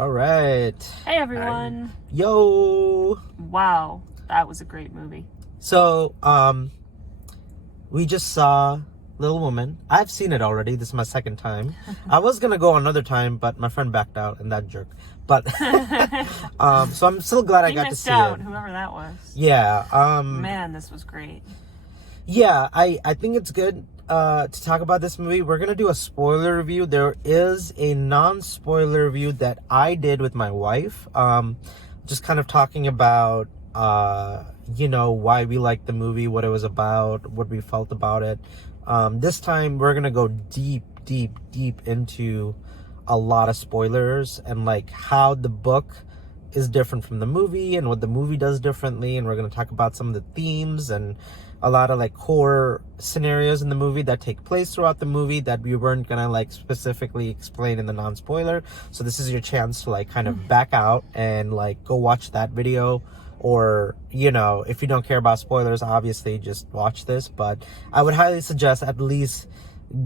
All right. Hey everyone. Yo. Wow, that was a great movie. So, we just saw Little Woman. I've seen it already. This is my second time. I was gonna go another time, but my friend backed out, and that jerk. But so I'm still glad I got to see out, it. Whoever that was. Yeah. Man, this was great. Yeah, I think it's good to talk about this movie. We're gonna do a spoiler review. There is a non-spoiler review that I did with my wife. Just kind of talking about why we liked the movie, what it was about, what we felt about it. This time we're gonna go deep into a lot of spoilers and like how the book is different from the movie and what the movie does differently, and we're going to talk about some of the themes and a lot of like core scenarios in the movie that take place throughout the movie that we weren't going to like specifically explain in the non-spoiler. So this is your chance to like kind of back out and like go watch that video, or if you don't care about spoilers, obviously just watch this, but I would highly suggest at least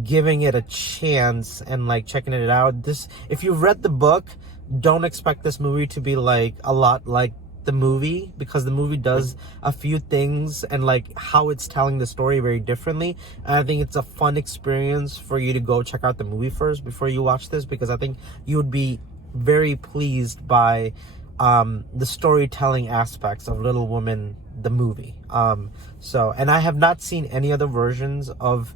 giving it a chance and like checking it out. This, if you've read the book, don't expect this movie to be like a lot like the movie, because the movie does a few things and like how it's telling the story very differently. And I think it's a fun experience for you to go check out the movie first before you watch this, because I think you would be very pleased by the storytelling aspects of Little Woman, the movie. And I have not seen any other versions of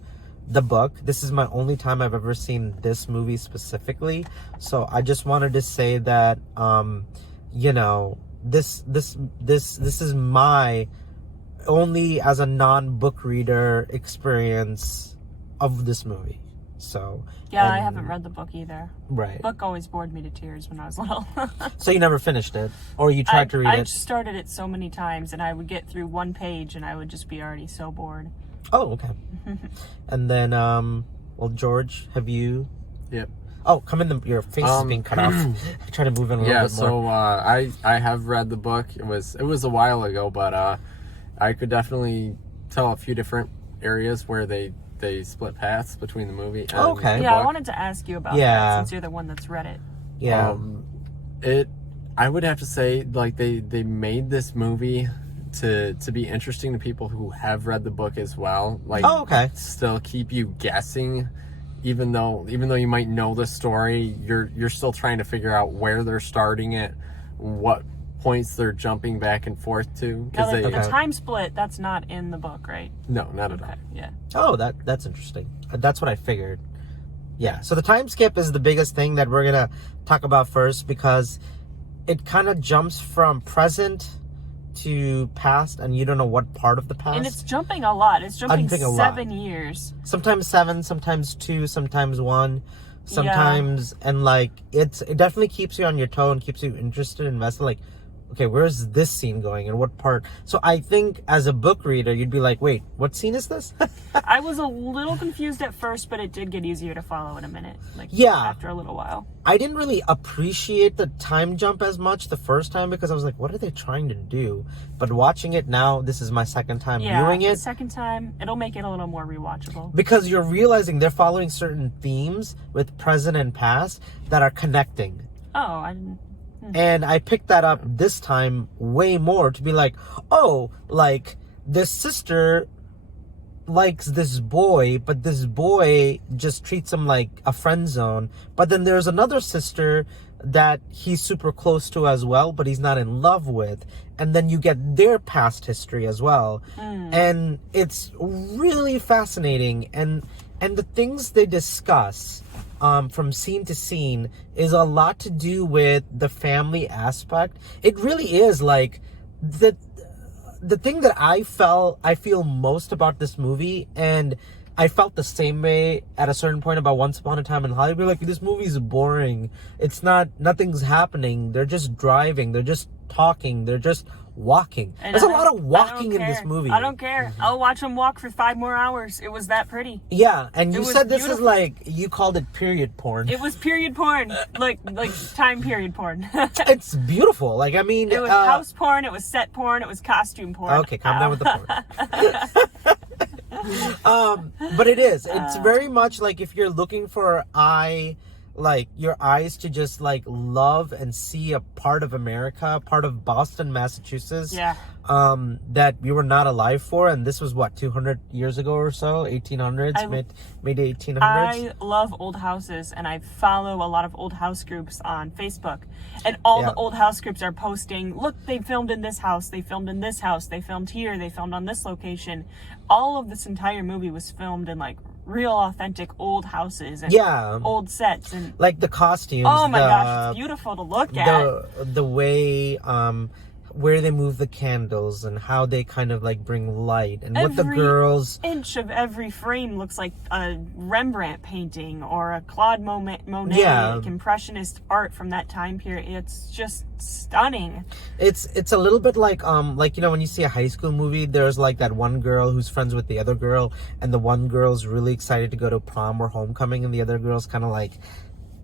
the book. This is my only time I've ever seen this movie specifically, so I just wanted to say that this is my only as a non-book reader experience of this movie. So yeah, I haven't read the book either. Right. The book always bored me to tears when I was little. So you never finished it, or you tried to read it? I started it so many times, and I would get through one page and I would just be already so bored. Oh, okay. And then, George, have you? Yep. Oh, come in. Your face is being cut off. I try to move in a little bit more. Yeah, so I have read the book. It was a while ago, but I could definitely tell a few different areas where they split paths between the movie and the book. I wanted to ask you about that since you're the one that's read it. Yeah. I would have to say, like, they made this movie to be interesting to people who have read the book as well. Like, still keep you guessing, even though you might know the story, you're still trying to figure out where they're starting it, what points they're jumping back and forth to. Now, the time split, that's not in the book, right? No, not at all. Yeah. Oh, that's interesting. That's what I figured. Yeah. So the time skip is the biggest thing that we're gonna talk about first, because it kind of jumps from present to past, and you don't know what part of the past. And it's jumping a lot. It's jumping 7 years. Sometimes 7, sometimes 2, sometimes 1, sometimes, and like it definitely keeps you on your toe and keeps you interested, invested. Like, okay, where's this scene going and what part? So I think as a book reader, you'd be like, wait, what scene is this? I was a little confused at first, but it did get easier to follow in a minute. After a little while. I didn't really appreciate the time jump as much the first time, because I was like, what are they trying to do? But watching it now, this is my second time viewing it. The second time, it'll make it a little more rewatchable. Because you're realizing they're following certain themes with present and past that are connecting. Oh, I didn't. And I picked that up this time way more, to be like, oh, like this sister likes this boy, but this boy just treats him like a friend zone. But then there's another sister that he's super close to as well, but he's not in love with. And then you get their past history as well. And it's really fascinating. And the things they discuss from scene to scene is a lot to do with the family aspect. It really is like the thing that I feel most about this movie, and I felt the same way at a certain point about Once Upon a Time in Hollywood. Like, this movie's boring. Nothing's happening. They're just driving. They're just talking. They're just walking. There's a lot of walking in this movie. I don't care. I'll watch them walk for 5 more hours. It was that pretty. Yeah, and you said this is like, you called it period porn. It was period porn, like time period porn. It's beautiful. Like, I mean, it was house porn. It was set porn. It was costume porn. Okay, calm down with the porn. But it's very much like, if you're looking for like your eyes to just like love and see a part of America, part of Boston, Massachusetts, that we were not alive for. And this was what, 200 years ago or so, 1800s, mid 1800s. I love old houses, and I follow a lot of old house groups on Facebook, and all the old house groups are posting, look, they filmed in this house, they filmed in this house, they filmed here, they filmed on this location. All of this entire movie was filmed in like real authentic old houses and old sets, and like the costumes. Oh my gosh, it's beautiful to look at. The way where they move the candles and how they kind of like bring light, and what the girls, inch of every frame looks like a Rembrandt painting or a Claude Monet, like impressionist art from that time period. It's just stunning. It's a little bit like you know, when you see a high school movie, there's like that one girl who's friends with the other girl, and the one girl's really excited to go to prom or homecoming, and the other girl's kind of like,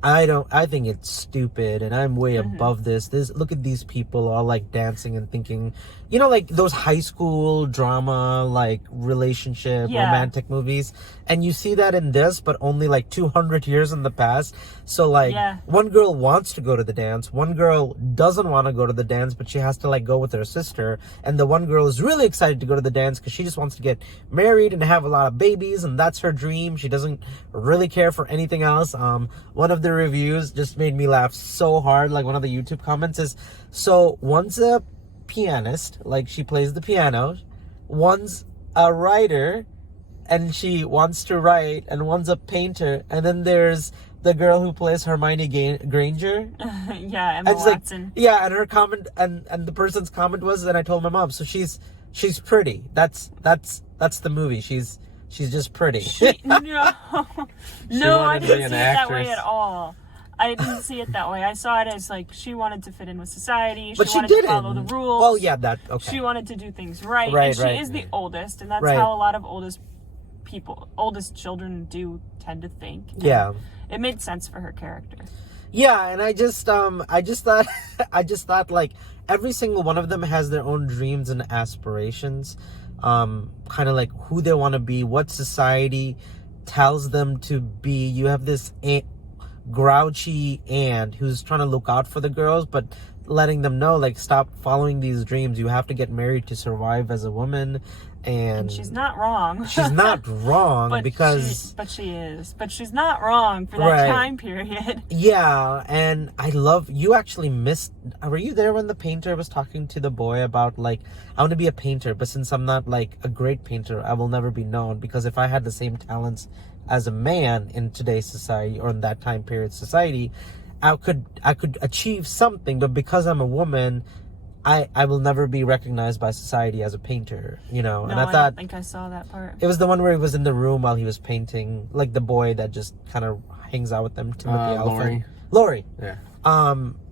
I think it's stupid, and I'm way above this. Look at these people all like dancing and thinking, you know, like those high school drama, like relationship, romantic movies. And you see that in this, but only like 200 years in the past. So like one girl wants to go to the dance. One girl doesn't want to go to the dance, but she has to like go with her sister. And the one girl is really excited to go to the dance because she just wants to get married and have a lot of babies. And that's her dream. She doesn't really care for anything else. One of the reviews just made me laugh so hard. Like one of the YouTube comments is, so one's a pianist, like she plays the piano, one's a writer and she wants to write, and one's a painter, and then there's the girl who plays Hermione Granger. Emma Watson. Like, and her comment, and the person's comment was, and I told my mom, so she's pretty. That's the movie. She's just pretty. No, I didn't see it that way at all. I didn't see it that way. I saw it as like she wanted to fit in with society. She wanted to follow the rules. Oh yeah, that okay. She wanted to do things right. And she is the oldest, and that's how a lot of oldest children do tend to think. And it made sense for her character. Yeah, and I just thought like every single one of them has their own dreams and aspirations. Kind of like who they want to be, what society tells them to be. You have this grouchy aunt who's trying to look out for the girls, but letting them know, like, stop following these dreams. You have to get married to survive as a woman. And she's not wrong. She's not wrong but she is. But she's not wrong for that time period. Yeah, and I love, you actually missed, were you there when the painter was talking to the boy about, like, I want to be a painter, but since I'm not, like, a great painter, I will never be known, because if I had the same talents as a man in today's society, or in that time period society, I could achieve something, but because I'm a woman, I will never be recognized by society as a painter, you know. No, and I thought, don't think I saw that part. It was the one where he was in the room while he was painting, like the boy that just kind of hangs out with them, Timothy Laurie. Yeah.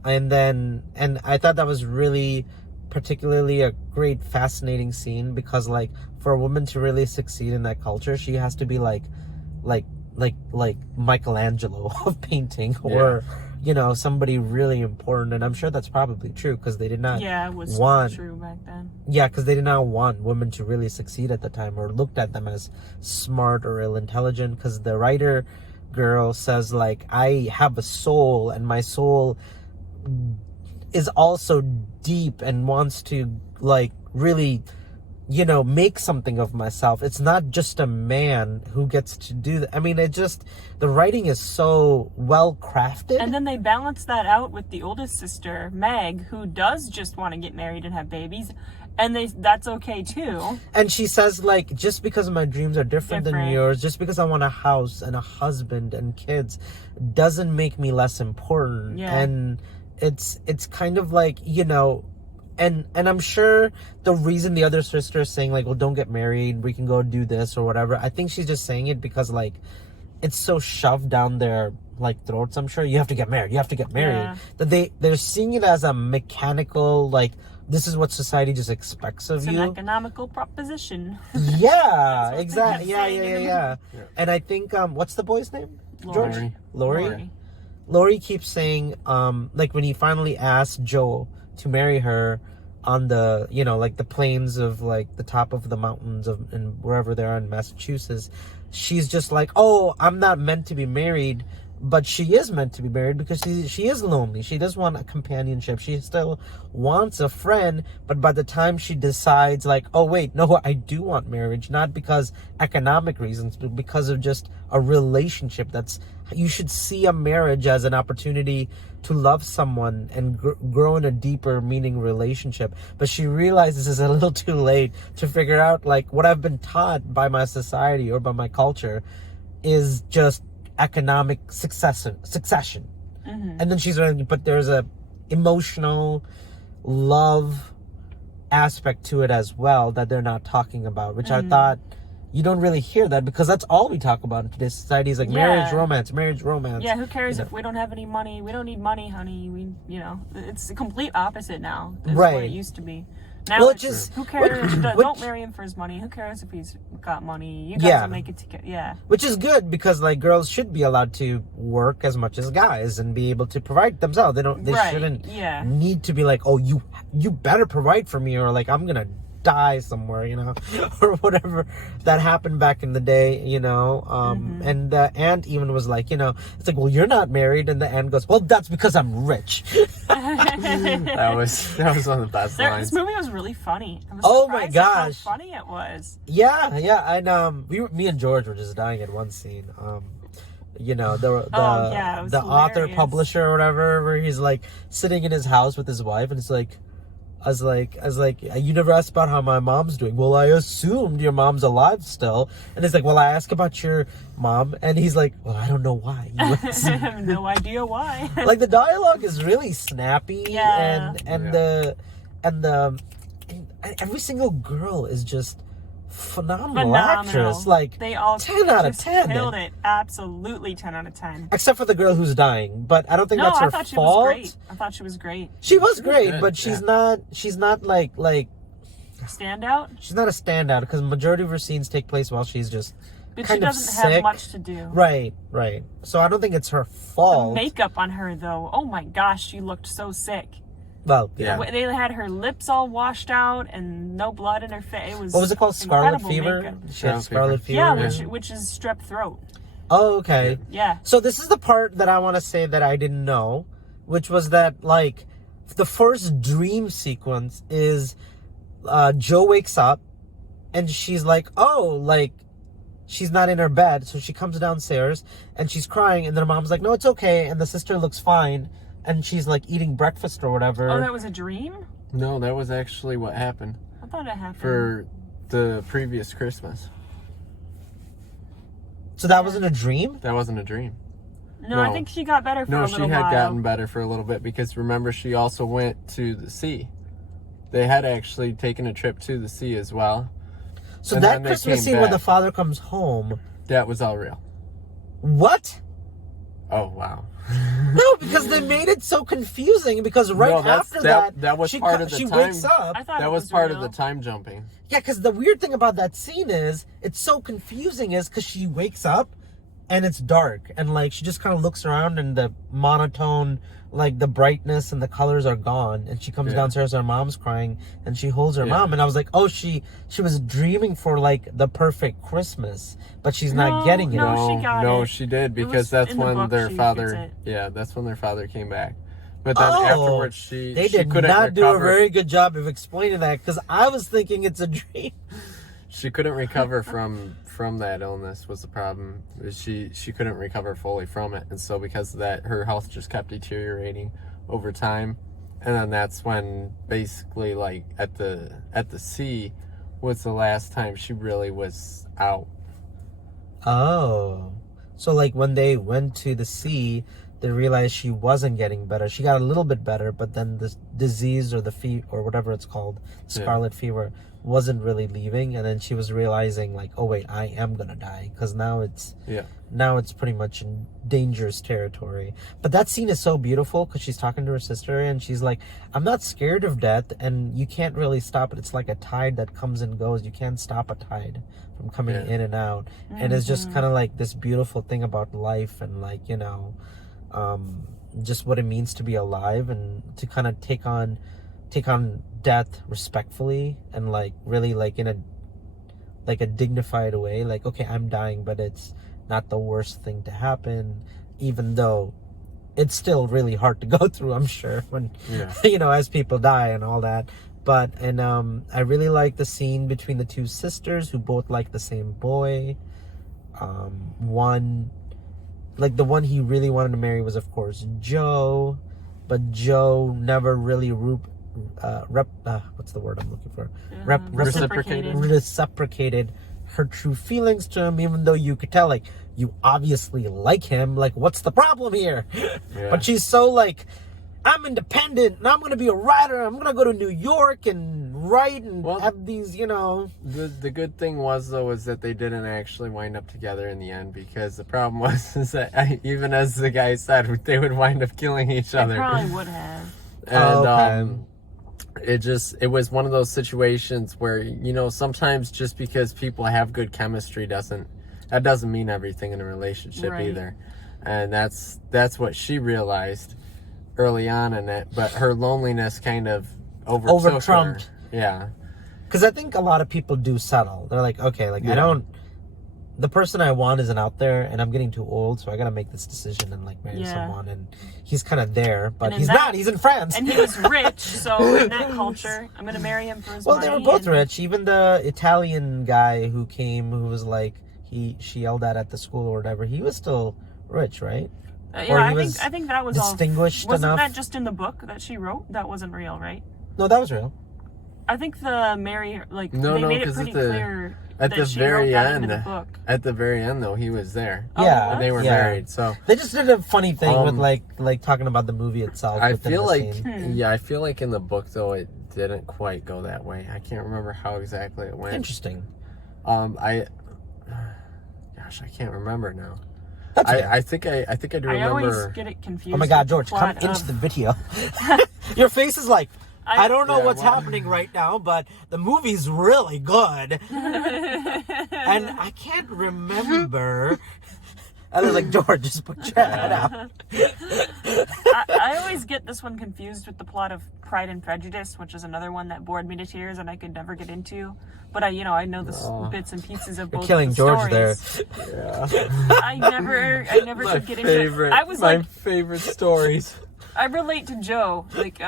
And I thought that was really particularly a great, fascinating scene, because like for a woman to really succeed in that culture, she has to be like Michelangelo of painting, or you know, somebody really important. And I'm sure that's probably true, because they did not it was true back then. Yeah, because they did not want women to really succeed at the time, or looked at them as smart or intelligent, because the writer girl says, like, I have a soul, and my soul is also deep and wants to, like, really, you know, make something of myself. It's not just a man who gets to do that. I mean, the writing is so well crafted. And then they balance that out with the oldest sister, Meg, who does just want to get married and have babies. And that's okay too. And she says, like, just because my dreams are different than yours, just because I want a house and a husband and kids, doesn't make me less important. Yeah. And it's kind of like, you know, and I'm sure the reason the other sister is saying, like, well, don't get married, we can go do this or whatever, I think she's just saying it because, like, it's so shoved down their, like, throats, I'm sure. You have to get married. That they're seeing it as a mechanical, like, this is what society just expects of you. It's an economical proposition. Yeah, exactly. Yeah. And I think, what's the boy's name? George? Laurie keeps saying, like, when he finally asked Joe to marry her on the, you know, like the plains of, like, the top of the mountains of, and wherever they are in Massachusetts, she's just like, oh, I'm not meant to be married, but she is meant to be married because she is lonely. She does want a companionship. She still wants a friend, but by the time she decides, like, oh wait, no, I do want marriage, not because economic reasons, but because of just a relationship. You should see a marriage as an opportunity to love someone and grow in a deeper meaning relationship. But she realizes it's a little too late to figure out, like, what I've been taught by my society or by my culture is just economic succession. Mm-hmm. And then she's learning, but there's a emotional love aspect to it as well that they're not talking about, which I thought you don't really hear that, because that's all we talk about in today's society is like marriage, romance. Yeah, who cares if we don't have any money? We don't need money, honey. It's the complete opposite now. Right. What it used to be. Now Well, it's just, who cares? Don't marry him for his money. Who cares if he's got money? You guys will make it together. Yeah. Which is good, because like girls should be allowed to work as much as guys and be able to provide themselves. They shouldn't need to be like, oh, you better provide for me, or like I'm gonna die somewhere, or whatever that happened back in the day, and the aunt even was like, it's like, well, you're not married, and the aunt goes, well, that's because I'm rich. that was one of the best lines. This movie was really funny. I was Oh my gosh, how funny it was. Yeah, and me and George were just dying at one scene. The author publisher or whatever, where he's like sitting in his house with his wife, and it's like, I was like, you never asked about how my mom's doing. Well, I assumed your mom's alive still. And it's like, well, I asked about your mom. And he's like, well, I don't know why. I have no idea why. Like, the dialogue is really snappy. Yeah. And every single girl is just phenomenal actress. Like, they all 10 out of 10. Killed it. Absolutely 10 out of 10. Except for the girl who's dying, but I don't think that's her fault. She was great. I thought she was great. She was great, but she's not like standout. She's not a standout, because the majority of her scenes take place while she's just but kind she of doesn't sick. have much to do. Right. So I don't think it's her fault. The makeup on her, though, oh my gosh, she looked so sick. Well, yeah. They had her lips all washed out and no blood in her face. It was, what was it called? Scarlet fever? Makeup. She had scarlet fever. Yeah, which is strep throat. Oh, okay. Yeah. So this is the part that I want to say that I didn't know, which was that, like, the first dream sequence is Joe wakes up and she's like, oh, like, she's not in her bed. So she comes downstairs and she's crying, and then her mom's like, no, it's okay. And the sister looks fine. And she's like eating breakfast or whatever. Oh, that was a dream? No, that was actually what happened. I thought it happened for the previous Christmas. So that wasn't a dream? That wasn't a dream. No, I think she got better for a little while. No, she had gotten better for a little bit, because remember, she also went to the sea. They had actually taken a trip to the sea as well. So that Christmas scene when the father comes home, that was all real. What? Oh, wow. No, because they made it so confusing, because after that was part of the time. She wakes up. I thought that was part of the time jumping. Yeah, because the weird thing about that scene is, it's so confusing, is because she wakes up and it's dark, and like she just kind of looks around, and the monotone, like the brightness and the colors are gone, and she comes downstairs, her mom's crying, and she holds her mom, and I was like, oh, she was dreaming for like the perfect Christmas, but she's not getting it. No, she did, because that's when their father that's when their father came back. But then afterwards they did not do a very good job of explaining that, because I was thinking it's a dream. She couldn't recover from that illness was the problem. She couldn't recover fully from it, and so because of that, her health just kept deteriorating over time. And then that's when basically, like, at the sea was the last time she really was out. Oh, so like when they went to the sea, they realized she wasn't getting better. She got a little bit better, but then the disease or the fever or whatever it's called, scarlet fever, wasn't really leaving. And then she was realizing, like, oh wait, I am gonna die, because now it's pretty much in dangerous territory. But that scene is so beautiful, because she's talking to her sister and she's like, I'm not scared of death, and you can't really stop it. It's like a tide that comes and goes. You can't stop a tide from coming in and out. And it's just kind of like this beautiful thing about life, and like, just what it means to be alive, and to kind of take on death respectfully, and like really like in a dignified way. Like, okay, I'm dying, but it's not the worst thing to happen. even though it's still really hard to go through, I'm sure, when Yeah. as people die and all that. But I really like the scene between the two sisters who both like the same boy. The one he really wanted to marry was, of course, Joe, but Joe never really what's the word I'm looking for? Reciprocated her true feelings to him, even though you could tell, like, you obviously like him. Like, what's the problem here? Yeah. But she's so like, I'm independent and I'm gonna be a writer. I'm gonna go to New York and write and have these, The good thing was that they didn't actually wind up together in the end, because the problem was is that even as the guy said, they would wind up killing each other. They probably would have. And it was one of those situations where, sometimes just because people have good chemistry doesn't mean everything in a relationship either. And that's what she realized early on in it, but her loneliness kind of overtook her. Yeah. Because I think a lot of people do settle. They're like, okay, like the person I want isn't out there, and I'm getting too old, so I gotta make this decision and like marry someone. And he's kind of there, but he's not. He's in France. And he was rich, so in that culture, I'm gonna marry him for his money. Well, they were both rich. Even the Italian guy who was like she yelled at the school or whatever, he was still rich, right? I think that was distinguished all. Wasn't enough. that just in the book that she wrote? That wasn't real, right? No, that was real. I think the Mary, like, No, they made it because pretty clear at that the she very wrote that end, into the book. at the very end though, he was there. Yeah, And they were married. So they just did a funny thing with like talking about the movie itself. I within feel the like scene. I feel like in the book though it didn't quite go that way. I can't remember how exactly it went. Interesting. I can't remember now. That's okay. I think I do remember. I always get it confused. Oh my God, with George, the come plot into of- the video. Your face is like, I don't know what's well- happening right now, but the movie's really good. And I can't remember. I was like, George, just put your head out. I always get this one confused with the plot of Pride and Prejudice, which is another one that bored me to tears and I could never get into. But I know the bits and pieces of both. You're killing the George there. stories. Yeah. I never could get into it. I was my favorite stories. I relate to Joe. Like,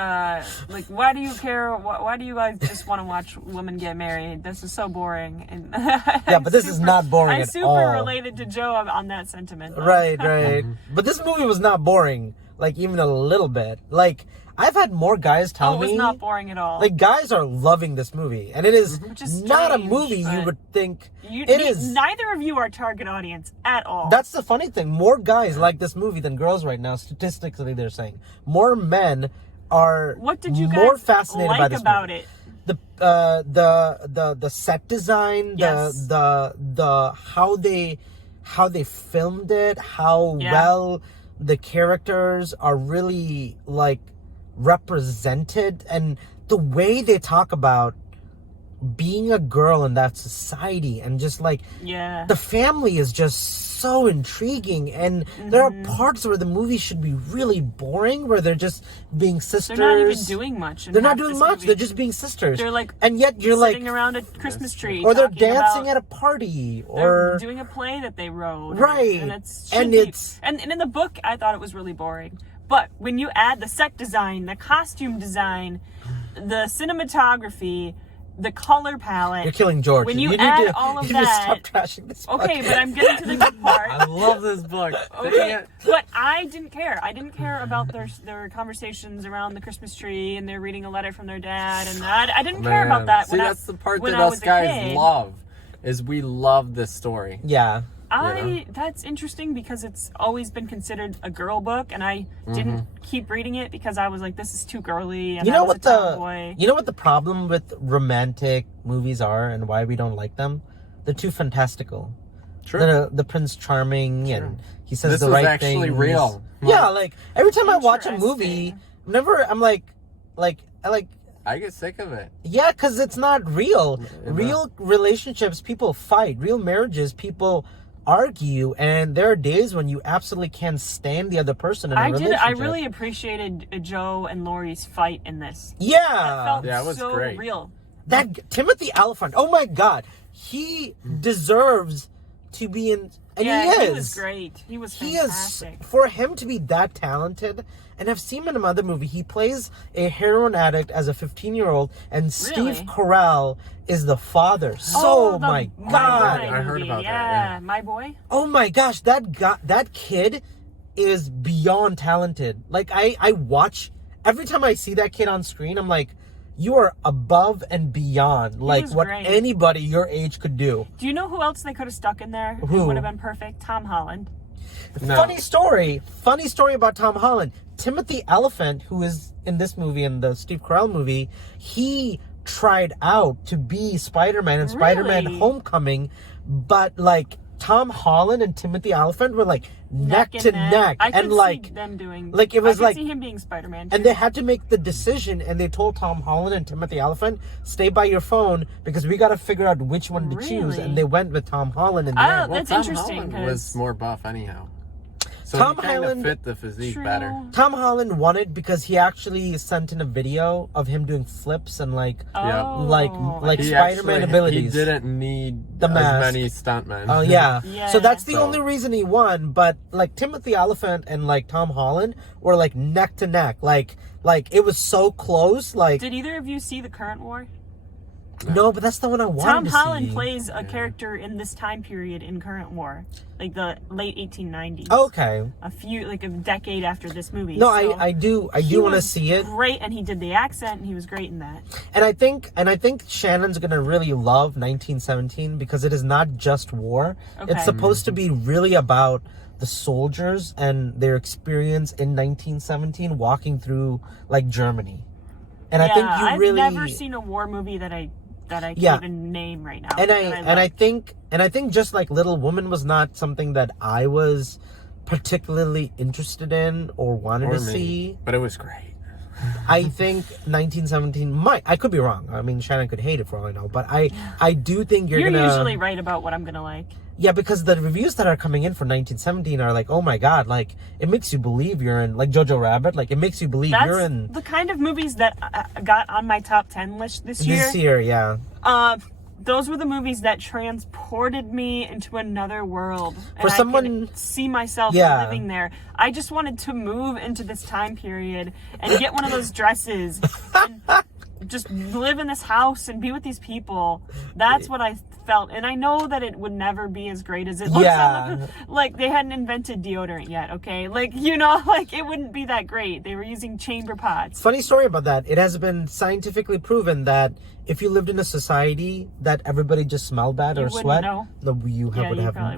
why do you care? Why do you guys just want to watch women get married? This is so boring. And Yeah, but this is not boring at all. I super related to Joe on that sentiment. Right. But this movie was not boring, like even a little bit. Like, I've had more guys tell it was me, not boring at all. like, guys are loving this movie, and it is Which is not a strange, movie you but would think it is. Neither of you are target audience at all. That's the funny thing. More guys like this movie than girls right now. Statistically, they're saying more men are what did you more guys fascinated like by this about movie. it? The set design, Yes. the how they filmed it, how Yeah. well the characters are really like represented, and the way they talk about being a girl in that society, and just like Yeah. the family is just so intriguing. And there are parts where the movie should be really boring, where they're just being sisters. They're not even doing much. They're not doing much. They're just being sisters. They're like, and yet you're like sitting around a Christmas tree, or they're talking dancing about, at a party, they're or doing a play that they wrote, Right. And it's And should be- it's- and in the book, I thought it was really boring. But when you add the set design, the costume design, the cinematography, the color palette, you're killing George. When you need add to, all of you need to that- stop trashing this book. okay, but I'm getting to the good part. I love this book. Okay, but I didn't care. I didn't care about their conversations around the Christmas tree, and they're reading a letter from their dad, and I didn't care about that. See, when that's the part when that I us was a guys kid. love, is we love this story. Yeah. That's interesting because it's always been considered a girl book, and I didn't keep reading it because I was like, this is too girly, and You know I was what a the tomboy. you know what the problem with romantic movies are, and why we don't like them? They're too fantastical. True. The Prince Charming, and he says This the was right actually things. real. Yeah, like every time I watch a movie, Interesting. whenever I'm like, I get sick of it. yeah, because it's not real. Yeah. Real relationships, people fight. Real marriages, people argue, and there are days when you absolutely can't stand the other person in a relationship. I really appreciated Joe and Laurie's fight in this. That Yeah, felt Yeah, it was so great. real. that Timothy Olyphant. Oh my God, he deserves to be in. And yeah, he he was great. He was fantastic. For him to be that talented, and I've seen him in another movie, he plays a heroin addict as a 15-year-old, and Steve Carell is the father. So, my God. I heard about that, yeah. My Boy. Oh my gosh, that kid is beyond talented. Like, I watch, every time I see that kid on screen, I'm like, you are above and beyond, like, what anybody your age could do. Do you know who else they could have stuck in there? Who would have been perfect? Tom Holland. No. Funny story about Tom Holland. Timothy Elephant, who is in this movie, in the Steve Carell movie, he tried out to be Spider-Man in Spider-Man Homecoming, but like Tom Holland and Timothy Elephant were like neck to neck. I could like see them doing, like it was I like see him being Spider-Man too. And they had to make the decision, and they told Tom Holland and Timothy Elephant, stay by your phone because we got to figure out which one to choose, and they went with Tom Holland in the end. That's Tom interesting. Holland was more buff anyhow. So Tom he kind of Holland fit the physique better. Tom Holland won it because he actually sent in a video of him doing flips and like Spider-Man abilities. He didn't need the mask. as many stuntmen. Oh yeah. So that's the only reason he won. But like Timothy Elephant and like Tom Holland were like neck to neck. Like it was so close. Like, did either of you see The Current War? No, but that's the one I wanted Tom to Holland see. plays a character in this time period in Current War, like the late 1890s. Okay. A decade after this movie. No, so I do want to see it. Great, and he did the accent, and he was great in that. And I think Shannon's gonna really love 1917 because it is not just war. Okay. It's supposed to be really about the soldiers and their experience in 1917 walking through like Germany. And I think you really I've never seen a war movie that I can't even name right now. And I think just like Little Woman was not something that I was particularly interested in or wanted to see. But it was great. I think 1917 I could be wrong. I mean, Shannon could hate it for all I know, but I do think you're usually right about what I'm gonna like. Yeah, because the reviews that are coming in for 1917 are like, oh my god, like it makes you believe you're in, like Jojo Rabbit, like it makes you believe you're in. The kind of movies that got on my top 10 list this year. This year, yeah. Those were the movies that transported me into another world. For someone, I could see myself living there. I just wanted to move into this time period and get one of those dresses and just live in this house and be with these people. That's what I felt. And I know that it would never be as great as it looks. Yeah. Like they hadn't invented deodorant yet, okay? Like, like it wouldn't be that great. They were using chamber pots. Funny story about that. It has been scientifically proven that if you lived in a society that everybody just smelled bad or sweat,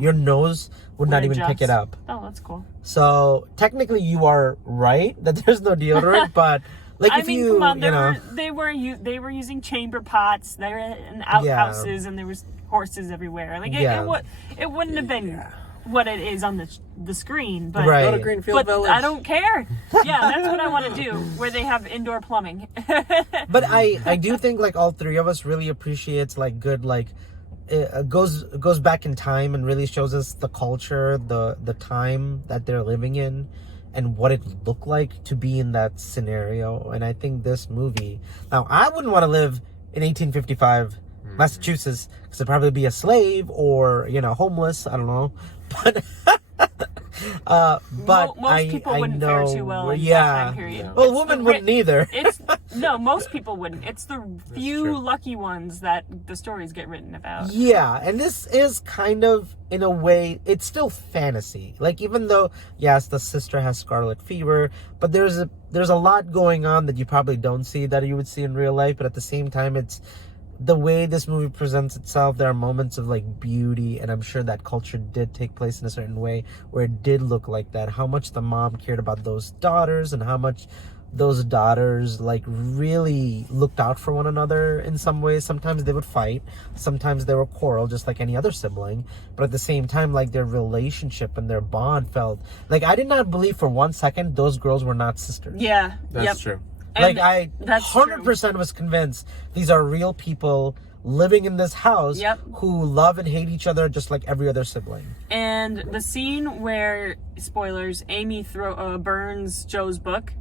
your nose would not even pick it up. Oh, that's cool. So technically you are right that there's no deodorant, but like come on, they were using chamber pots. They were in outhouses, and there was horses everywhere. Like it wouldn't have been what it is on the screen, but go to Greenfield Village. I don't care. Yeah, that's what I want to do, where they have indoor plumbing. But I do think like all three of us really appreciates like good like it goes back in time and really shows us the culture, the time that they're living in, and what it looked like to be in that scenario. And I think this movie, now I wouldn't want to live in 1855 Massachusetts because I'd probably be a slave or homeless, I don't know, but most people wouldn't fare too well in that time period. Well, women wouldn't either. Most people wouldn't. It's the few lucky ones that the stories get written about. Yeah, and this is kind of, in a way, it's still fantasy. Like, even though, yes, the sister has scarlet fever, but there's a lot going on that you probably don't see that you would see in real life, but at the same time, it's the way this movie presents itself. There are moments of like beauty, and I'm sure that culture did take place in a certain way where it did look like that. How much the mom cared about those daughters, and how much those daughters like really looked out for one another in some ways. Sometimes they would fight, sometimes they would quarrel just like any other sibling, but at the same time, like their relationship and their bond felt like, I did not believe for 1 second those girls were not sisters. Yeah, that's true. Like, I 100% was convinced these are real people living in this house who love and hate each other just like every other sibling. And the scene where, spoilers, Amy burns Joe's book,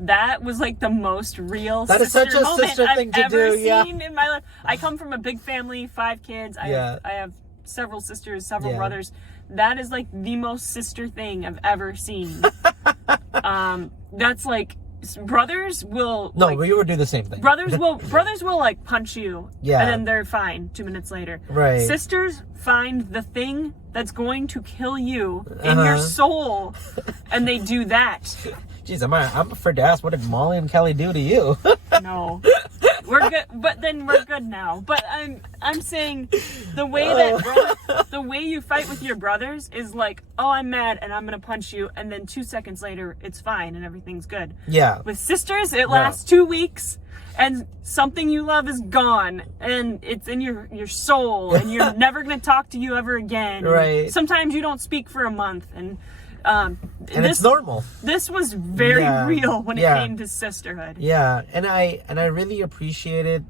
that was like the most real that is such a sister thing I've to ever do. Yeah. seen in my life. I come from a big family, 5 kids. I have several sisters, several brothers. That is like the most sister thing I've ever seen. That's like brothers will we would do the same thing. Brothers will like punch you, yeah, and then they're fine 2 minutes later. Right. Sisters find the thing that's going to kill you in your soul, and they do that. Jeez, I'm afraid to ask, what did Molly and Kelly do to you? No, we're good, but then we're good now. But I'm saying the way that the way you fight with your brothers is like, oh, I'm mad and I'm gonna punch you, and then 2 seconds later it's fine and everything's good. Yeah. With sisters, it lasts 2 weeks, and something you love is gone, and it's in your soul, and you're never gonna talk to you ever again. Right. Sometimes you don't speak for a month, and it's normal. This was very real when it came to sisterhood. Yeah, and I really appreciate it.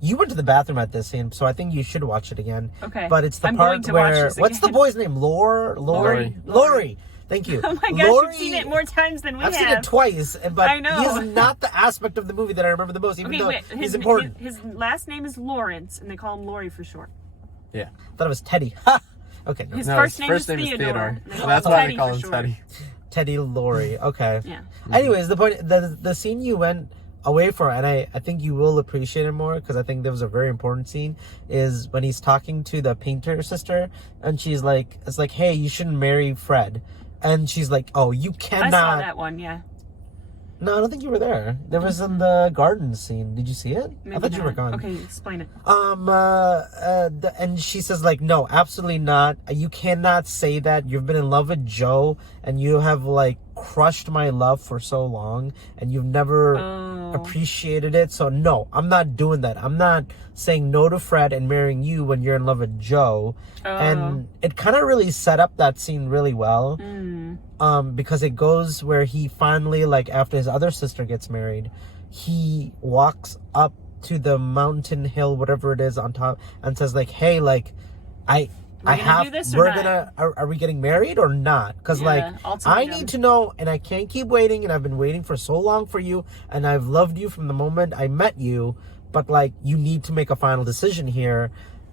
You went to the bathroom at this scene, so I think you should watch it again. Okay. But it's the I'm part going to where watch this what's the again. boy's name? Lori. Thank you. Oh my gosh, Lori, you've seen it more times than we I've have. seen it twice, but I know. he's not the aspect of the movie that I remember the most, even though he's important. His last name is Lawrence, and they call him Lori for short. Yeah. I thought it was Teddy. Ha! Okay. No. His first name is Theodore. That's why they call him Teddy. Teddy Lori. Okay. Yeah. Anyways, the point, the scene you went away for, and I think you will appreciate it more, because I think there was a very important scene, is when he's talking to the painter sister, and she's like, it's like, hey, you shouldn't marry Fred. And she's like, oh, you cannot. I saw that one, yeah. No, I don't think you were there. There was in the garden scene. Did you see it? Maybe I thought not. you were gone. Okay, explain it. And she says like, no, absolutely not. You cannot say that. You've been in love with Joe, and you have like crushed my love for so long, and you've never appreciated it. So no, I'm not doing that. I'm not saying no to Fred and marrying you when you're in love with Joe. And it kind of really set up that scene really well. Because it goes where he finally, like, after his other sister gets married, he walks up to the mountain hill, whatever it is, on top, and says like, hey, like, are we getting married or not? Because I need to know, and I can't keep waiting, and I've been waiting for so long for you, and I've loved you from the moment I met you, but like, you need to make a final decision here.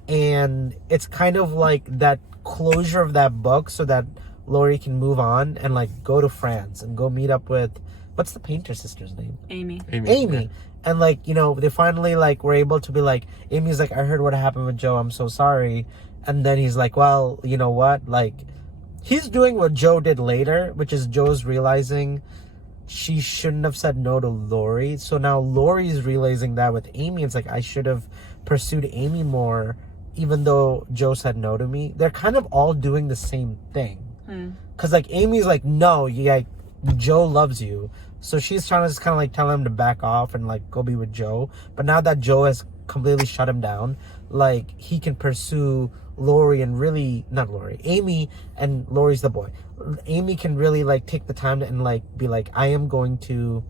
And it's kind of like that closure of that book, so that Lori can move on and like go to France and go meet up with, what's the painter sister's name? Amy. Yeah. And like, you know, they finally like were able to be like, Amy's like, I heard what happened with Joe, I'm so sorry. And then he's like, well, you know what, like, he's doing what Joe did later, which is Joe's realizing she shouldn't have said no to Lori. So now Lori's realizing that with Amy. It's like, I should have pursued Amy more, even though Joe said no to me. They're kind of all doing the same thing. Because like, Amy's like, no, Joe loves you. So she's trying to just kind of like tell him to back off and like go be with Joe. But now that Joe has completely shut him down, like, he can pursue Lori and really, not Lori, Amy, and Lori's the boy. Amy can really like take the time to, and like be like, I'm going to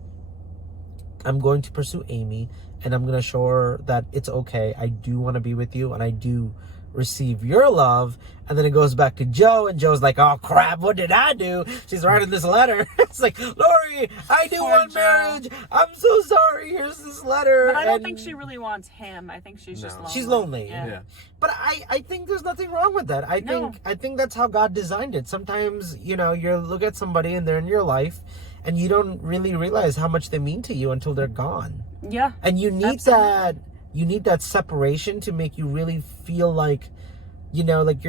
pursue Amy, and I'm going to show her that it's okay. I do want to be with you, and I do receive your love. And then it goes back to Joe, and Joe's like, oh crap, what did I do? She's writing this letter. It's like, Lori, I do want marriage. I'm so sorry. Here's this letter. But I don't think she really wants him. I think she's just lonely. She's lonely. Yeah. But I think there's nothing wrong with that. I think that's how God designed it. Sometimes, you know, you look at somebody and they're in your life, and you don't really realize how much they mean to you until they're gone. Yeah. And you need that. You need that separation to make you really feel like, you know, like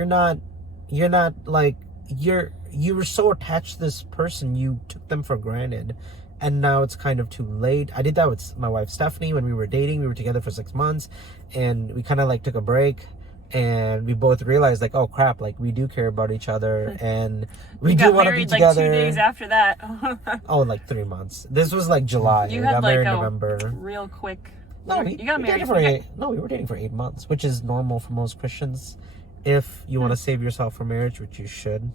you were so attached to this person, you took them for granted, and now it's kind of too late. I did that with my wife Stephanie when we were dating. We were together for 6 months, and we kind of like took a break, and we both realized like, oh crap, like we do care about each other, and we do want to be together. Like 2 days after that. Oh, like 3 months. This was like July. You we had got like married in a November. real quick. No, we got married for we were dating for 8 months, which is normal for most Christians. If you want to save yourself for marriage, which you should.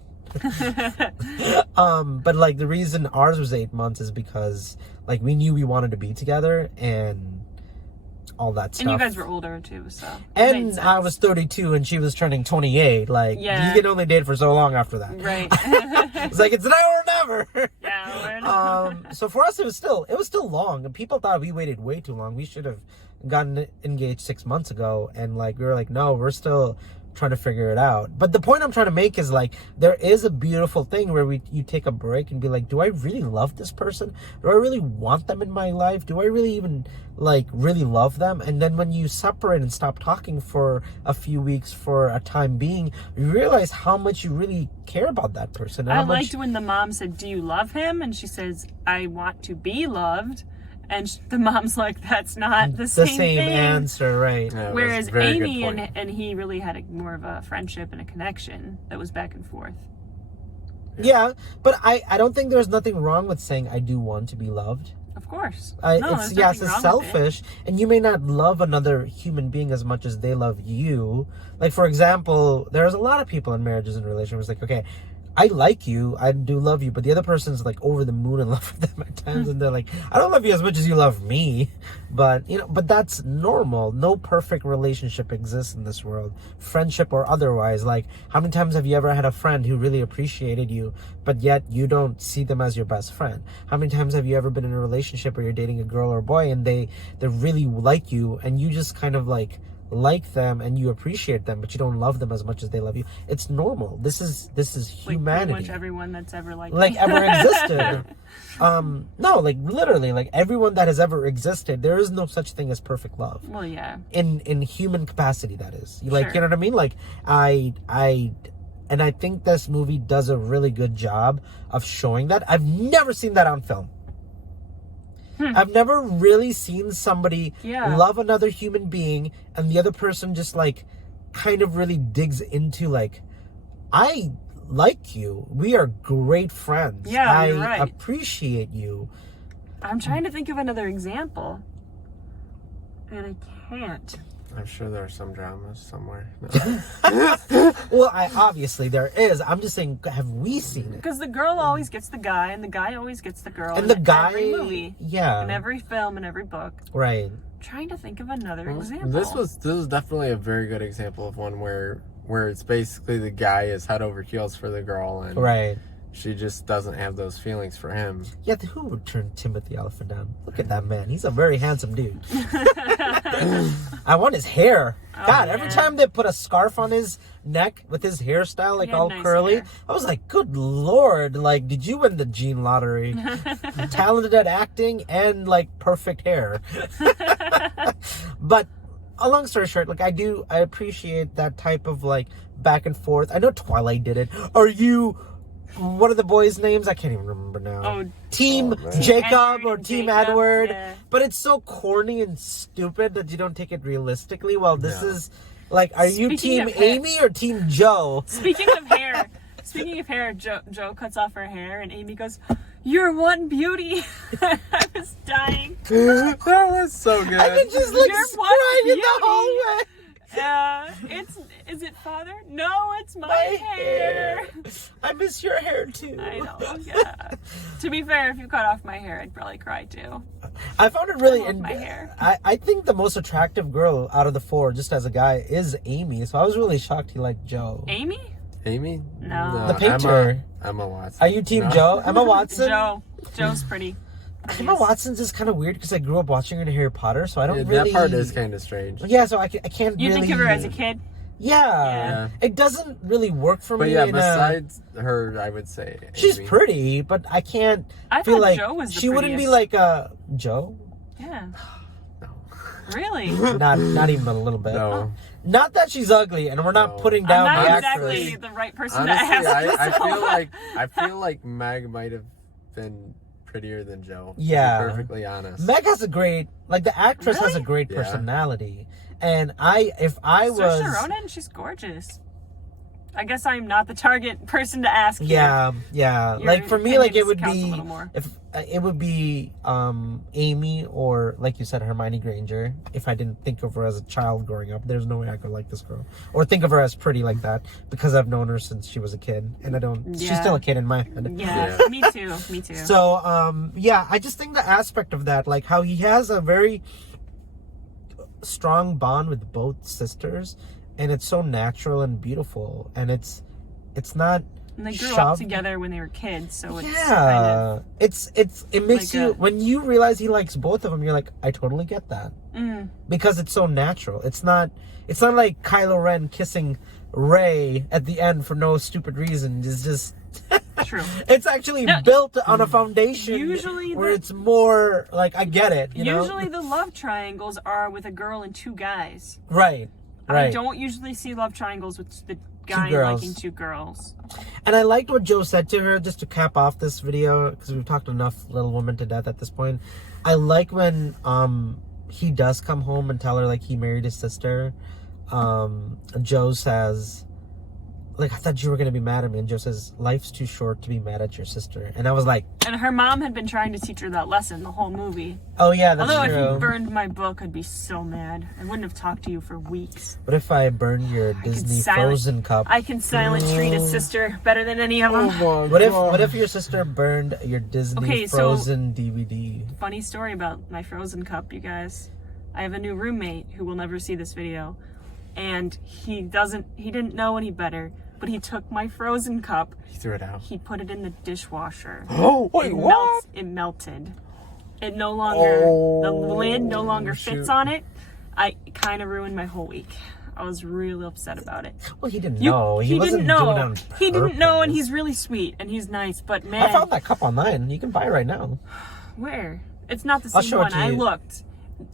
But like, the reason ours was 8 months is because like we knew we wanted to be together and all that stuff. And you guys were older too, so. And I was 32 and she was turning 28. Like, you can only date for so long after that. Right. It's like, it's now or never. Yeah. So for us, it was still long, and people thought we waited way too long. We should have gotten engaged 6 months ago, and like we were like, no, we're still trying to figure it out. But the point I'm trying to make is like there is a beautiful thing where you take a break and be like, do I really love this person? Do I really want them in my life? Do I really even like really love them? And then when you separate and stop talking for a few weeks for a time being, you realize how much you really care about that person. And I how much... liked when the mom said, do you love him? And she says, I want to be loved. And the mom's like, that's not the same thing. Answer, right? Yeah, whereas Amy and he really had more of a friendship and a connection that was back and forth. Yeah, but I don't think there's nothing wrong with saying I do want to be loved. Of course. It's selfish, and you may not love another human being as much as they love you. Like, for example, there's a lot of people in marriages and relationships like, okay, I like you, I do love you, but the other person's like over the moon in love with them at times, and they're like, I don't love you as much as you love me. But but that's normal. No perfect relationship exists in this world, friendship or otherwise. Like, how many times have you ever had a friend who really appreciated you, but yet you don't see them as your best friend? How many times have you ever been in a relationship where you're dating a girl or boy and they really like you, and you just kind of like them and you appreciate them, but you don't love them as much as they love you? It's normal. This is humanity. Like pretty much everyone that's ever ever existed. No, like literally, like everyone that has ever existed, there is no such thing as perfect love. Well, yeah. In human capacity, that is. Like, sure. You know what I mean? Like I think this movie does a really good job of showing that. I've never seen that on film. I've never really seen somebody love another human being and the other person just like kind of really digs into like, I like you. We are great friends. Yeah, I you're right. appreciate you. I'm trying to think of another example. And I can't. I'm sure there are some dramas somewhere. Well, obviously there is. I'm just saying, have we seen it? Because the girl always gets the guy, and the guy always gets the girl. And the guy, every movie, in every film, and every book. Right. I'm trying to think of another example. This was definitely a very good example of one where it's basically the guy is head over heels for the girl, and right. She just doesn't have those feelings for him. Yeah, who would turn Timothy Oliphant down? Look at that man. He's a very handsome dude. I want his hair. God, every time they put a scarf on his neck with his hairstyle, like all nice curly, hair. I was like, good Lord. Like, did you win the gene lottery? Talented at acting and, like, perfect hair. But a long story short, like, I appreciate that type of, like, back and forth. I know Twilight did it. What are the boys' names? I can't even remember now. Team Jacob or Team Edward. Yeah. But it's so corny and stupid that you don't take it realistically. Well, this is like, are you Team Amy or Team Joe? Speaking of hair, Joe cuts off her hair and Amy goes, "You're one beauty." I was dying. That was so good. I could just like crying in the hallway. Is it father? No, it's my hair. I miss your hair too. I know, yeah. To be fair, if you cut off my hair, I'd probably cry too. I found it really... my hair. I think the most attractive girl out of the four, just as a guy, is Amy. So I was really shocked he liked Joe. Amy? No. The painter. Emma Watson. Are you Team Joe? Emma Watson? Joe's pretty. Emma Watson's is kind of weird because I grew up watching her in Harry Potter, so I don't really... That part is kind of strange. Yeah, so I can't really... You think of her as a kid? Yeah. It doesn't really work for me. But yeah, besides her, I would say Amy. She's pretty, but I can't I feel like Joe was the she wouldn't be prettiest. like Joe. Yeah. No. Really? Not even a little bit. No. Not that she's ugly, and we're not putting down I'm the not actress. exactly the right person Honestly, to ask. I feel like Meg might have been prettier than Joe. Yeah. To be perfectly honest. Meg has a great, like, the actress has a great personality. And if I was... Saoirse Ronan, she's gorgeous. I guess I'm not the target person to ask. Yeah. Your Like, for me, like, it would counts a be... little more. It would be Amy or, like you said, Hermione Granger. If I didn't think of her as a child growing up, there's no way I could like this girl. Or think of her as pretty like that, because I've known her since she was a kid. And I don't... She's still a kid in my head. Yeah, me too. So, I just think the aspect of that, like how he has a very strong bond with both sisters, and it's so natural and beautiful, and it's not And they grew up shoved. together when they were kids, so it's Yeah, it makes like you, a- when you realize he likes both of them, you're like, I totally get that. Because it's so natural. It's not like Kylo Ren kissing Rey at the end for no stupid reason. It's just true. It's actually built on a foundation Usually where it's more like, I get it, you know? Usually the love triangles are with a girl and two guys. Right. I don't usually see love triangles with the guy girls. liking two girls. And I liked what Joe said to her, just to cap off this video, because we've talked enough Little Women to death at this point. I like when he does come home and tell her, like, he married his sister. Joe says, like, I thought you were going to be mad at me. And Joe says, life's too short to be mad at your sister. And I was like... And her mom had been trying to teach her that lesson the whole movie. Oh, yeah, that's Although true. if you burned my book, I'd be so mad. I wouldn't have talked to you for weeks. What if I burned your Disney Frozen cup? I can silent treat a sister better than any of them. What if your sister burned your Disney Frozen DVD? Funny story about my Frozen cup, you guys. I have a new roommate who will never see this video. And he didn't know any better. But he took my Frozen cup. He threw it out. He put it in the dishwasher. Oh, wait, what? It melted. It no longer, the lid no longer fits on it. I kind of ruined my whole week. I was really upset about it. Well, he didn't know. He wasn't didn't know. doing it on He didn't know, and purpose. he's really sweet, and he's nice, but man. I found that cup online. You can buy it right now. Where? It's not the I'll same show it one. to I you. looked.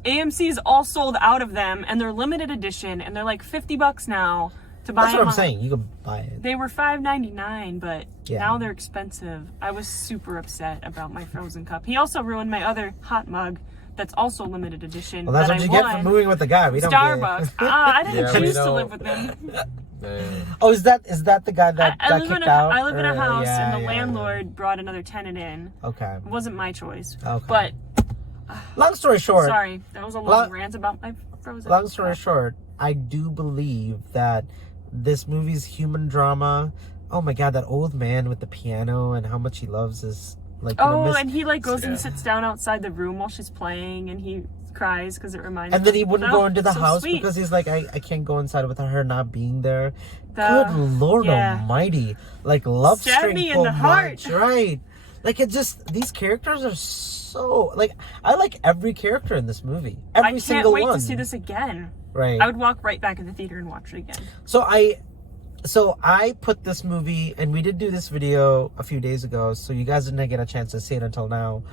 AMC's all sold out of them, and they're limited edition, and they're like $50 now to buy. That's what them I'm saying. You can buy it. They were $5.99, but Yeah. now they're expensive. I was super upset about my Frozen cup. He also ruined my other hot mug that's also limited edition. Well, that's that what I you get won. for moving with the guy. We don't Starbucks. I didn't Yeah, we choose to don't. live with him. Oh, is that the guy that I got live kicked in a, out? I live in a Or- house, yeah, and the yeah. landlord brought another tenant in. Okay. It wasn't my choice. Okay. But Long story short. sorry, that was a long rant about my Frozen. Long story short, I do believe that this movie's human drama. Oh my God, that old man with the piano and how much he loves his like. And he like goes and sits down outside the room while she's playing, and he cries because it reminds him. And then he wouldn't go into the so house sweet. because he's like, I can't go inside without her not being there. The- Good Lord yeah. Almighty! Like love Stab string me in pull the heart. much, right? Like it just these characters are so like I like every character in this movie. Every I can't single wait one. to see this again. Right. I would walk right back in the theater and watch it again. So I put this movie, and we did do this video a few days ago, so you guys didn't get a chance to see it until now.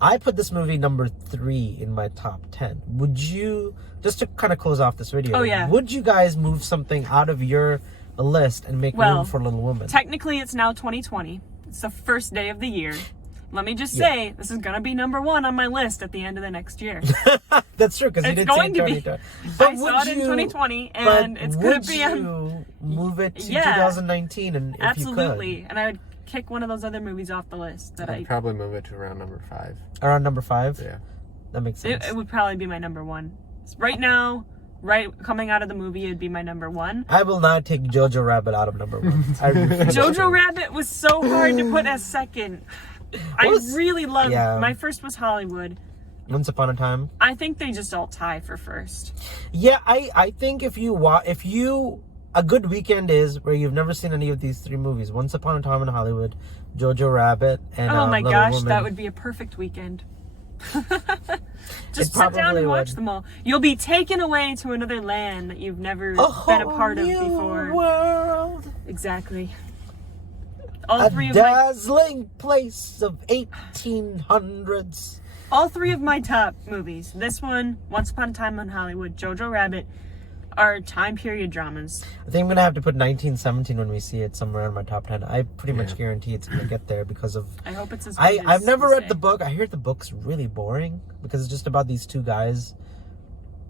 I put this movie number 3 in my top 10. Would you, just to kind of close off this video, Oh, yeah. would you guys move something out of your list and make room for Little Women? Technically, it's now 2020. It's the first day of the year. Let me just say, this is going to be number 1 on my list at the end of the next year. That's true, because you It's did going say to be. 2020. I saw it in 2020, and it's going to be on. you move it to Yeah. 2019? And if Absolutely. you could, And I would kick one of those other movies off the list that I'd probably move it to around number 5. around number 5? Yeah. That makes sense. It would probably be my number 1. Right now, coming out of the movie, it'd be my number 1. I will not take Jojo Rabbit out of number 1. I refuse Jojo to. Rabbit was so hard to put as second. I really loved. Yeah. My first was Hollywood. Once Upon a Time. I think they just all tie for first. Yeah, I think if you a good weekend is where you've never seen any of these 3 movies: Once Upon a Time in Hollywood, Jojo Rabbit, and Oh my Little gosh, Women. that would be a perfect weekend. Just It sit down probably and watch would. them all. You'll be taken away to another land that you've never been a part of before. World. Exactly. All A 3 of my dazzling place of 1800s. all 3 of my top movies. This one, Once Upon a Time in Hollywood, Jojo Rabbit, are time period dramas. I think I'm gonna have to put 1917 when we see it somewhere in my top 10. I pretty much Yeah. guarantee it's gonna get there because of. I hope it's as good as I've never you read say. the book. I hear the book's really boring because it's just about these 2 guys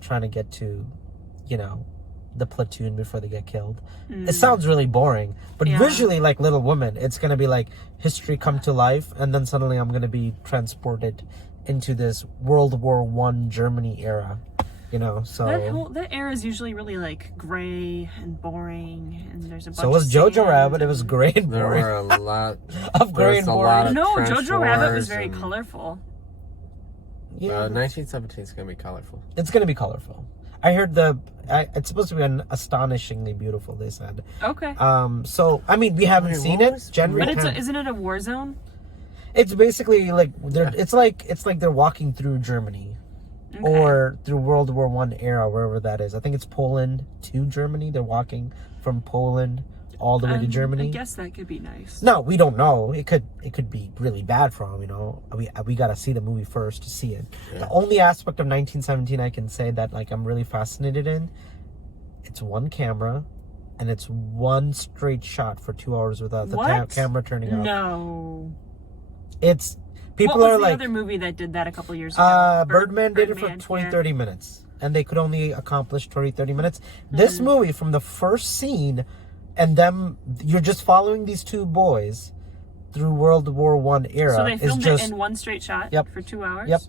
trying to get to, the platoon before they get killed. It sounds really boring, but Yeah. visually, like Little Women, it's gonna be like history come to life, and then suddenly I'm gonna be transported into this World War I Germany era. So. That era is usually really like gray and boring, and there's a bunch So was of Jojo sand Rabbit. It was and- gray and There boring. were a lot Of gray and a boring. lot of No, trench Jojo Rabbit was wars very and- colorful. Yeah. 1917 is gonna be colorful. It's gonna be colorful. I heard It's supposed to be an astonishingly beautiful, they said. Okay. So I mean, we haven't seen it. But isn't it a war zone? It's basically like it's like they're walking through Germany, or through World War I era, wherever that is. I think it's Poland to Germany. They're walking from Poland all the way to Germany. I guess that could be nice. No, we don't know. It could be really bad for them. You know, we gotta see the movie first to see it. Yeah. The only aspect of 1917 I can say that like I'm really fascinated in, it's one camera, and it's one straight shot for 2 hours without the camera turning off. No. It's people what was are the like other movie that did that a couple years ago. Birdman did it for 20-30 minutes, and they could only accomplish 20-30 minutes. This movie, from the first scene, and them, you're just following these two boys through World War I era. So they filmed it in one straight shot for 2 hours? Yep.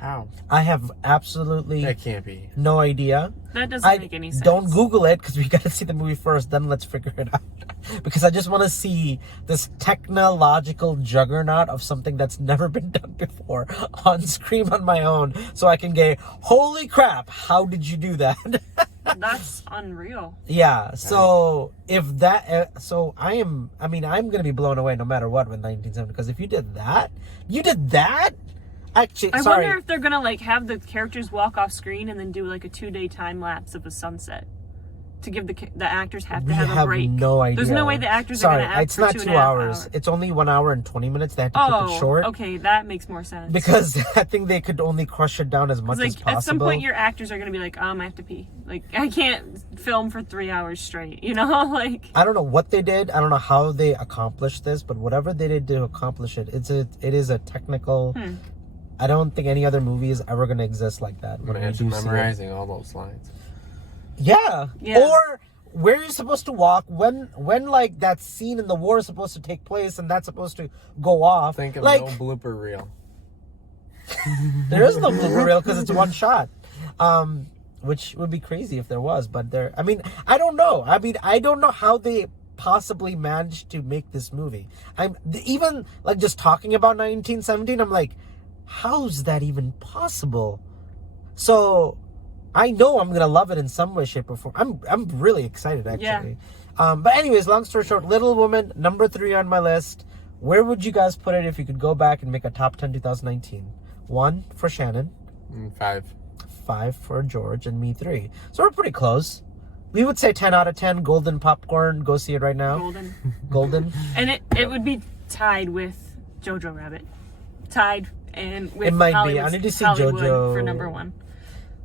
How? I have absolutely that can't be. No idea. That doesn't make any sense. Don't Google it, because we got to see the movie first, then let's figure it out. Because I just want to see this technological juggernaut of something that's never been done before on screen on my own, so I can get, holy crap, how did you do that? That's unreal. Yeah, so if that, I'm gonna be blown away no matter what with 1970, because if you did that. Actually, I wonder if they're gonna like have the characters walk off screen and then do like a 2-day time lapse of a sunset to give the actors have to have a break. No idea. There's no way the actors are gonna act it's not 2 hours. It's only 1 hour and 20 minutes. They have to keep it short. Okay, that makes more sense. Because I think they could only crush it down as much as possible. At some point, your actors are gonna be like, I have to pee. Like, I can't film for 3 hours straight. You know, like. I don't know what they did. I don't know how they accomplished this, but whatever they did to accomplish it, it is a technical. I don't think any other movie is ever going to exist like that. Imagine memorizing all those lines. Yeah. Or where you're supposed to walk, when like that scene in the war is supposed to take place and that's supposed to go off. Think of like, no blooper reel. There is no blooper reel because it's one shot. Which would be crazy if there was, but I don't know. I don't know how they possibly managed to make this movie. I'm even like just talking about 1917, I'm like, how's that even possible? So I know I'm gonna love it in some way, shape, or form. I'm really excited actually. Yeah. But anyways, long story short, Little Woman, number 3 on my list. Where would you guys put it if you could go back and make a top 10 2019? 1 for Shannon. 5. 5 for George, and me 3. So we're pretty close. We would say 10 out of 10. Golden popcorn. Go see it right now. Golden. And it would be tied with Jojo Rabbit. Tied. And with it might Hollywood, be. I need to see Hollywood Jojo for number 1.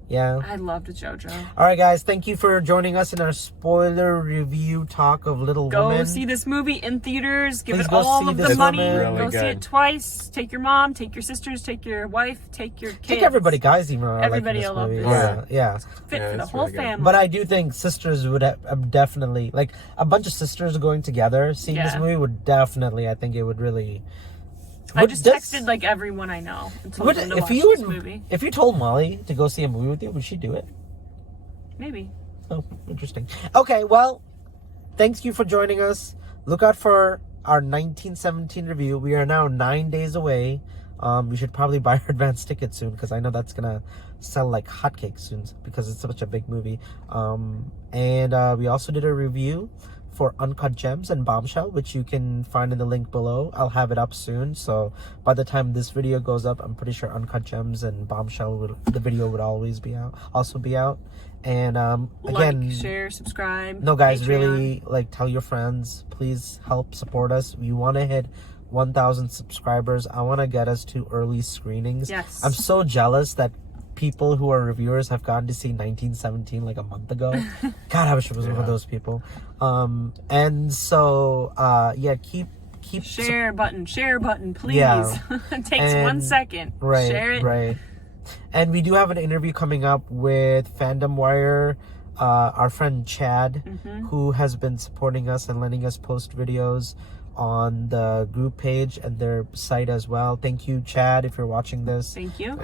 Yeah. I loved Jojo. All right, guys. Thank you for joining us in our spoiler review talk of Little Women. Go see this movie in theaters. Give it all of the money. Go see it twice. Take your mom. Take your sisters. Take your wife. Take your kids. Take everybody, guys. Even everybody will love this. Yeah. Fit for the whole family. But I do think sisters would have definitely, like a bunch of sisters going together, seeing this movie would definitely, I think it would really. I just texted like everyone I know and told them to watch this movie. If you told Molly to go see a movie with you, would she do it? Maybe. Oh, interesting. Okay, well, thank you for joining us. Look out for our 1917 review. We are now 9 days away. We should probably buy our advance ticket soon, because I know that's gonna sell like hotcakes soon because it's such a big movie. And we also did a review for Uncut Gems and Bombshell, which you can find in the link below. I'll have it up soon, so by the time this video goes up, I'm pretty sure Uncut Gems and Bombshell the video would also be out. And again, like, share, subscribe. No, guys, Patreon. Really, like, tell your friends. Please help support us. We want to hit 1,000 subscribers. I want to get us to early screenings. Yes. I'm so jealous that people who are reviewers have gotten to see 1917 like a month ago. God, I wish it was one of those people. And so keep share button, please. Yeah. It takes 1 second. Right, share it. Right. And we do have an interview coming up with Fandom Wire, our friend Chad, who has been supporting us and letting us post videos on the group page and their site as well. Thank you, Chad, if you're watching this. Thank you.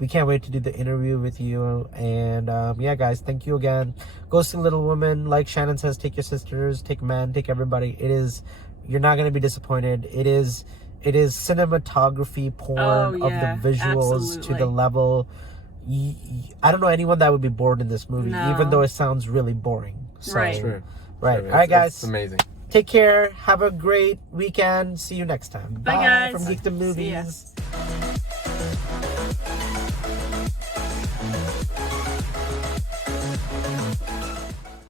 We can't wait to do the interview with you. And yeah, guys, thank you again. Go see Little Women. Like Shannon says, take your sisters, take men, take everybody. You're not going to be disappointed. It is cinematography porn of the visuals to the level I don't know anyone that would be bored in this movie, No. even though it sounds really boring. So, Right. True. Right. True. All right, guys. It's amazing. Take care. Have a great weekend. See you next time. Bye, guys. From Geekdom See ya. Movies.